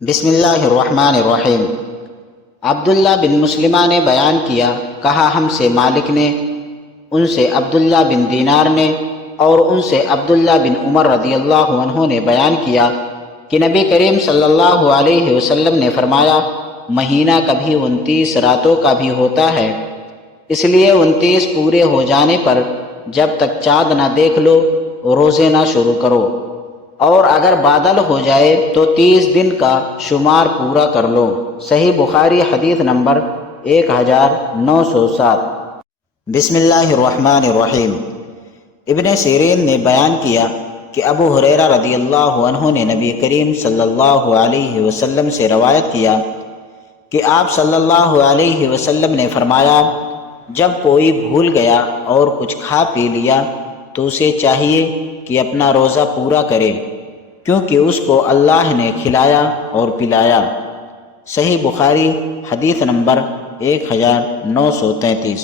بسم اللہ الرحمن الرحیم۔ عبداللہ بن مسلمہ نے بیان کیا، کہا ہم سے مالک نے، ان سے عبداللہ بن دینار نے، اور ان سے عبداللہ بن عمر رضی اللہ عنہ نے بیان کیا کہ نبی کریم صلی اللہ علیہ وسلم نے فرمایا، مہینہ کبھی 29 راتوں کا بھی ہوتا ہے، اس لیے 29 پورے ہو جانے پر جب تک چاند نہ دیکھ لو روزے نہ شروع کرو، اور اگر بادل ہو جائے تو 30 دن کا شمار پورا کر لو۔ صحیح بخاری حدیث نمبر 1907۔ بسم اللہ الرحمن الرحیم۔ ابن سیرین نے بیان کیا کہ ابو ہریرہ رضی اللہ عنہ نے نبی کریم صلی اللہ علیہ وسلم سے روایت کیا کہ آپ صلی اللہ علیہ وسلم نے فرمایا، جب کوئی بھول گیا اور کچھ کھا پی لیا تو اسے چاہیے کہ اپنا روزہ پورا کرے، کیونکہ اس کو اللہ نے کھلایا اور پلایا۔ صحیح بخاری حدیث نمبر 1933۔